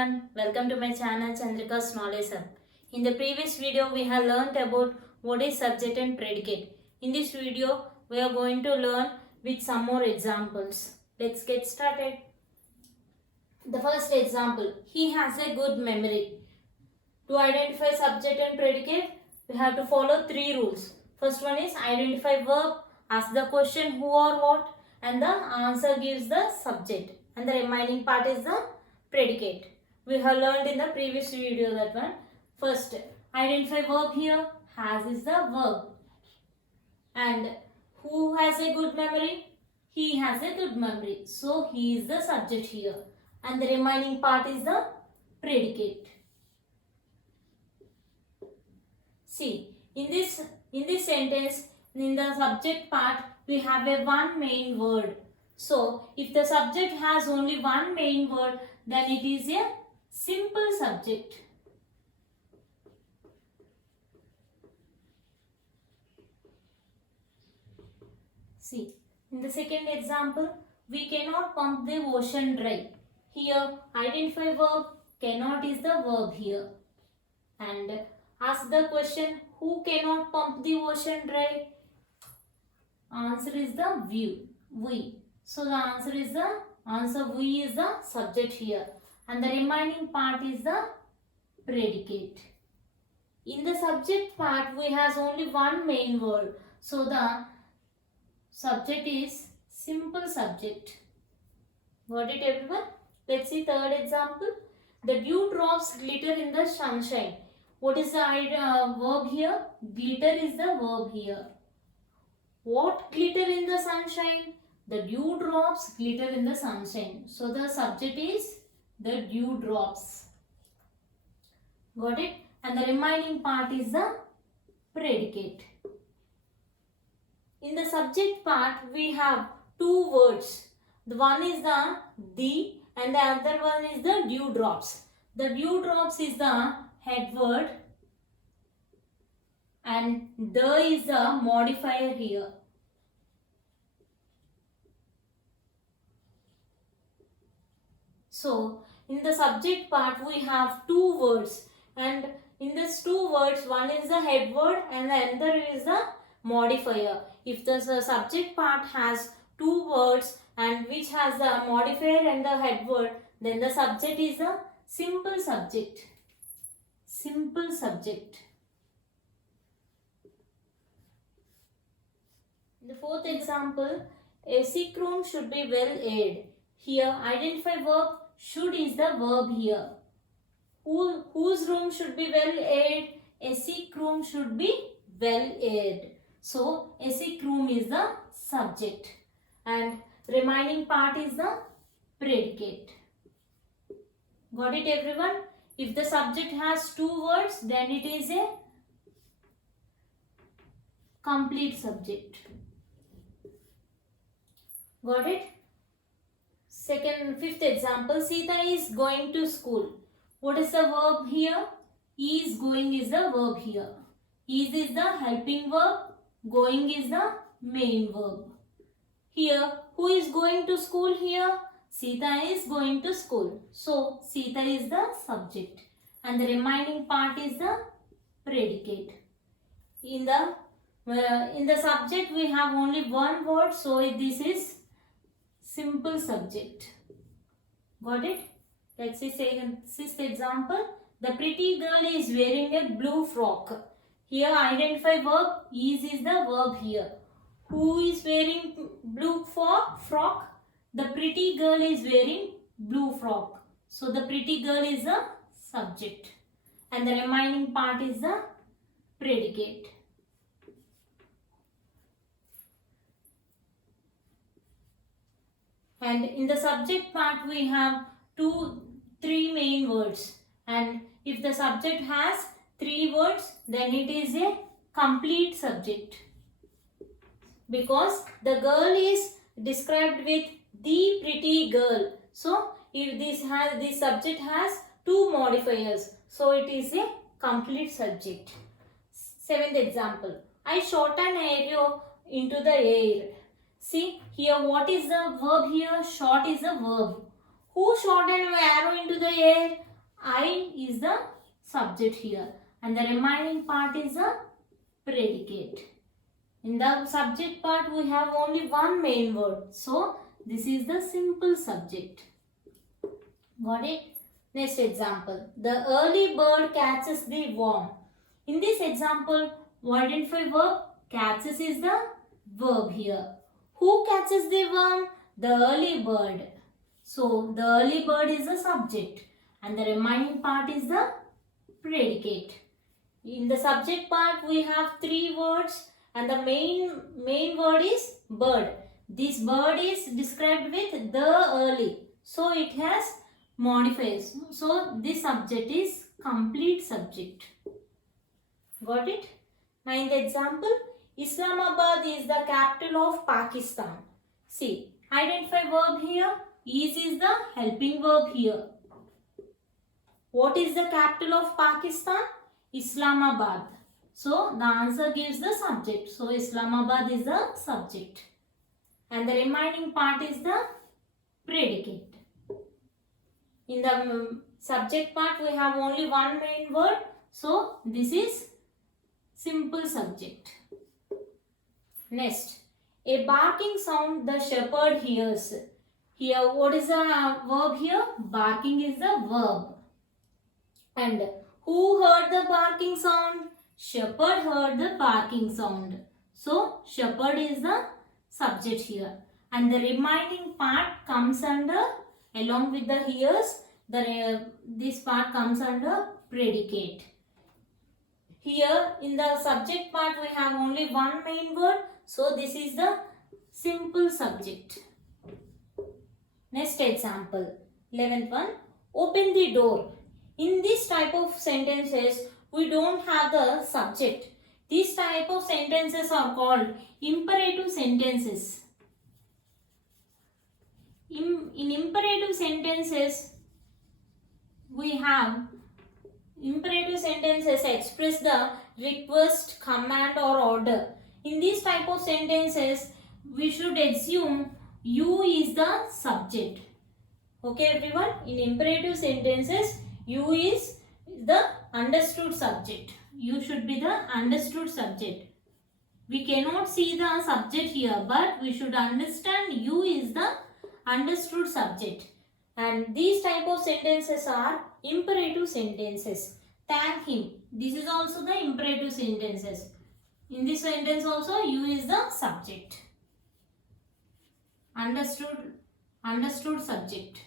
everyone, welcome to my channel Chandrika's Knowledge Hub. In the previous video we have learnt about what is subject and predicate. In this video we are going to learn with some more examples. Let's get started. The first example, he has a good memory. To identify subject and predicate we have to follow three rules. First one is identify verb, ask the question who or what, and the answer gives the subject, and the remaining part is the predicate. We have learned in the previous video that one. First, identify verb here. Has is the verb. And who has a good memory? He has a good memory. So he is the subject here. And the remaining part is the predicate. See, in this sentence, in the subject part, we have a one main word. So, if the subject has only one main word, then it is a simple subject. See, in the second example, we cannot pump the ocean dry. Here, identify verb, cannot is the verb here. And ask the question, who cannot pump the ocean dry? Answer is the we. So the answer is we is the subject here, and the remaining part is the predicate. In the subject part we has only one main word, so the subject is simple subject. Got it everyone? Let's see third example. The dew drops glitter in the sunshine. What is the verb here? Glitter is the verb here. What glitter in the sunshine? The dew drops glitter in the sunshine. So the subject is the dew drops. Got it? And the remaining part is the predicate. In the subject part we have two words. The one is the and the other one is the dew drops. The dew drops is the head word and the is the modifier here. So, in the subject part we have two words, and in these two words one is the head word and the other is the modifier. If the subject part has two words and which has the modifier and the head word, then the subject is the simple subject. Simple subject. In the fourth example, a sick room should be well aired. Here, identify verb. Should is the verb here. Whose room should be well aired? A sick room should be well aired. So, a sick room is the subject. And remaining part is the predicate. Got it everyone? If the subject has two words, then it is a complete subject. Got it? Fifth example, Sita is going to school. What is the verb here? Is going is the verb here. Is the helping verb. Going is the main verb. Here, who is going to school here? Sita is going to school. So, Sita is the subject. And the remaining part is the predicate. In the subject we have only one word. So, this is simple subject. Got it? Let's see sixth example. The pretty girl is wearing a blue frock. Here identify verb. Is the verb here. Who is wearing blue frock? The pretty girl is wearing blue frock. So the pretty girl is the subject. And the remaining part is the predicate. And in the subject part we have three main words, and if the subject has three words then it is a complete subject, because the girl is described with the pretty girl. So if this subject has two modifiers, so it is a complete subject. Seventh example, I shot an arrow into the air. See here, what is the verb here? Shot is the verb. Who shot an arrow into the air? I is the subject here, and the remaining part is the predicate. In the subject part, we have only one main word. So, this is the simple subject. Got it? Next example. The early bird catches the worm. In this example, identify verb. Catches is the verb here. Who catches the worm? The early bird. So, the early bird is the subject. And the remaining part is the predicate. In the subject part, we have three words. And the main word is bird. This bird is described with the early. So it has modifiers. So this subject is complete subject. Got it? Ninth example. Islamabad is the capital of Pakistan. See, identify verb here. Is the helping verb here. What is the capital of Pakistan? Islamabad. So, the answer gives the subject. So, Islamabad is the subject. And the remaining part is the predicate. In the subject part, we have only one main word. So, this is simple subject. Next, a barking sound the shepherd hears. Here, what is the verb here? Barking is the verb. And who heard the barking sound? Shepherd heard the barking sound. So, shepherd is the subject here. And the remaining part comes under, along with the hears, this part comes under predicate. Here, in the subject part, we have only one main word. So, this is the simple subject. Next example, 11th one. Open the door. In this type of sentences, we don't have the subject. These type of sentences are called imperative sentences. In imperative sentences, we have imperative sentences express the request, command or order. In these type of sentences, we should assume you is the subject. Okay everyone, in imperative sentences, you is the understood subject. You should be the understood subject. We cannot see the subject here, but we should understand you is the understood subject. And these type of sentences are imperative sentences. Thank him. This is also the imperative sentences. In this sentence also, you is the subject. Understood subject.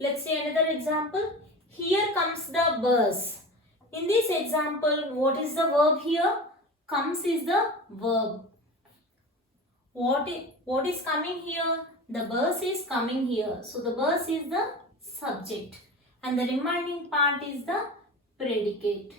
Let's see another example. Here comes the bus. In this example, what is the verb here? Comes is the verb. What is coming here? The bus is coming here. So, the bus is the subject. And the remaining part is the predicate.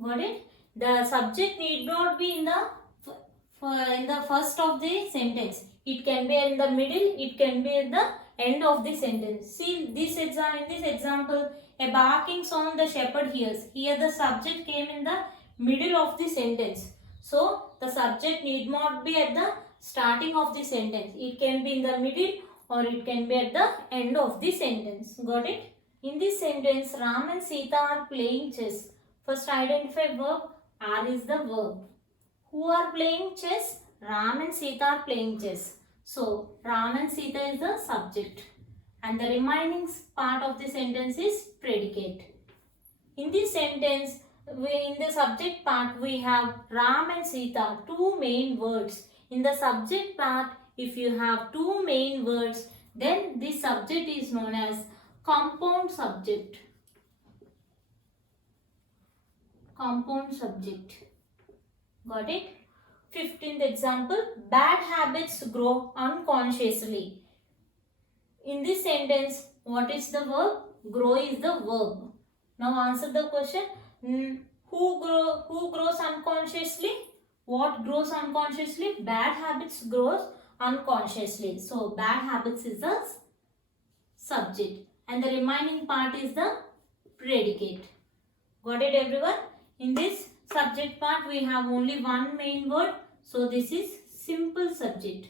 Got it? The subject need not be in the first of the sentence. It can be in the middle. It can be in the end of the sentence. See in this example, a barking sound the shepherd hears. Here the subject came in the middle of the sentence. So the subject need not be at the starting of the sentence. It can be in the middle or it can be at the end of the sentence. Got it? In this sentence, Ram and Sita are playing chess. First identify verb. R is the verb. Who are playing chess? Ram and Sita are playing chess. So, Ram and Sita is the subject. And the remaining part of the sentence is predicate. In this sentence, in the subject part, we have Ram and Sita, two main words. In the subject part, if you have two main words, then this subject is known as compound subject. Compound subject. Got it? 15th example, bad habits grow unconsciously. In this sentence, what is the verb? Grow is the verb. Now answer the question. Who grows unconsciously? What grows unconsciously? Bad habits grows unconsciously. So bad habits is the subject. And the remaining part is the predicate. Got it everyone? In this subject part, we have only one main word. So this is simple subject.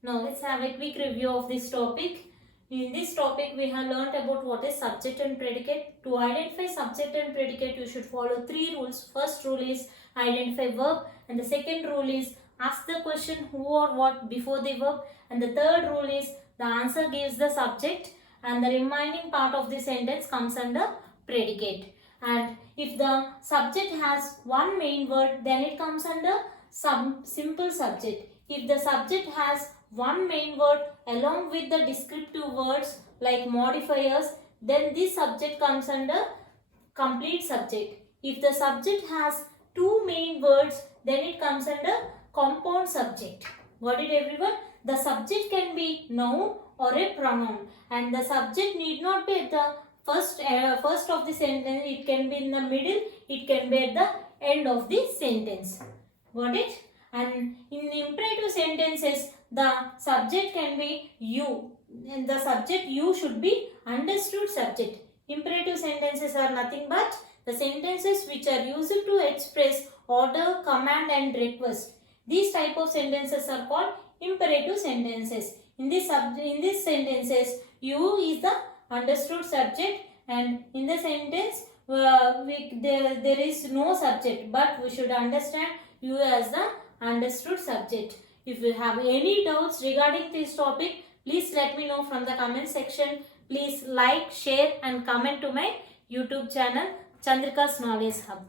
Now let's have a quick review of this topic. In this topic, we have learnt about what is subject and predicate. To identify subject and predicate, you should follow 3 rules. First rule is identify verb, and the second rule is ask the question who or what before the verb, and the third rule is the answer gives the subject and the remaining part of the sentence comes under predicate. And if the subject has one main word, then it comes under some simple subject. If the subject has one main word along with the descriptive words like modifiers, then this subject comes under complete subject. If the subject has two main words, then it comes under compound subject. Got it, everyone? The subject can be noun or a pronoun, and the subject need not be at the first of the sentence. It can be in the middle, it can be at the end of the sentence. Got it? And in imperative sentences, the subject can be you, and the subject you should be understood subject. Imperative sentences are nothing but the sentences which are used to express order, command and request. These type of sentences are called imperative sentences. In this sentences, you is the understood subject, and in the sentence there is no subject, but we should understand you as the understood subject. If you have any doubts regarding this topic, please let me know from the comment section. Please like, share and comment to my YouTube channel Chandrika's Knowledge Hub.